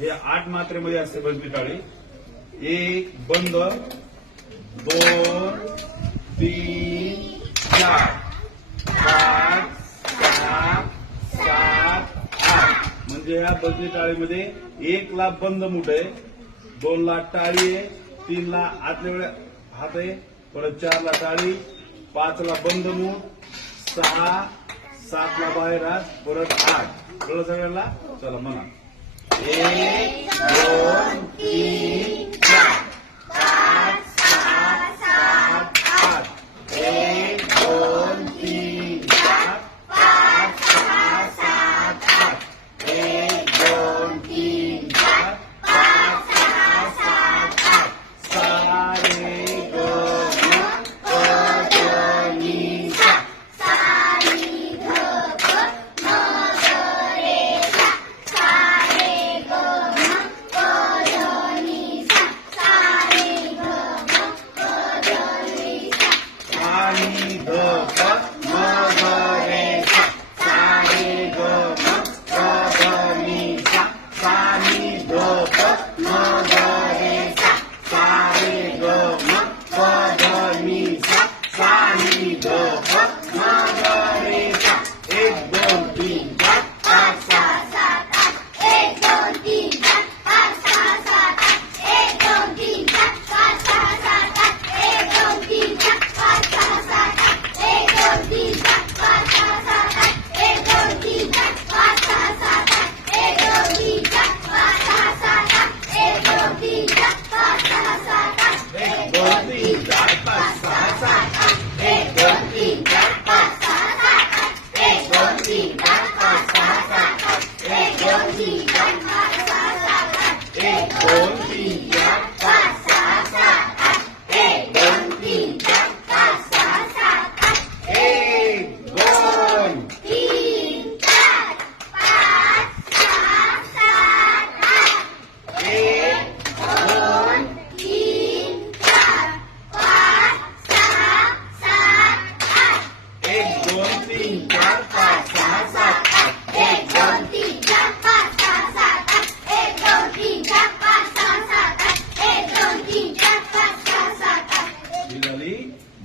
हे आठ मात्रेमध्ये असते भजनी टाळी एक बंद. दोन तीन चार. पाच सात सात आठ. म्हणजे ह्या भजनी टाळीमध्ये एक ला बंद मुठ आहे दोन ला टाळी आहे तीन ला आतल्या वेळ हात आहे परत चार ला टाळी पाच ला बंद मूठ सहा सात ला बाहेर हात परत आठ. कळलं सगळ्यांना? चला म्हणा. Ikon. Mom.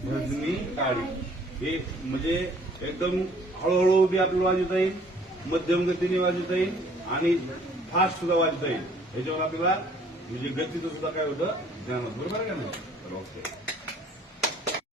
रजनी काळी. हे म्हणजे एकदम हळूहळू बी आपल्याला वाजवता येईल मध्यम गतीने वाजवता येईल आणि फास्ट सुद्धा वाजता येईल. याच्यावर आपल्याला म्हणजे गतीचं सुद्धा काय होतं ज्ञान बरोबर आहे का नाही? ओके.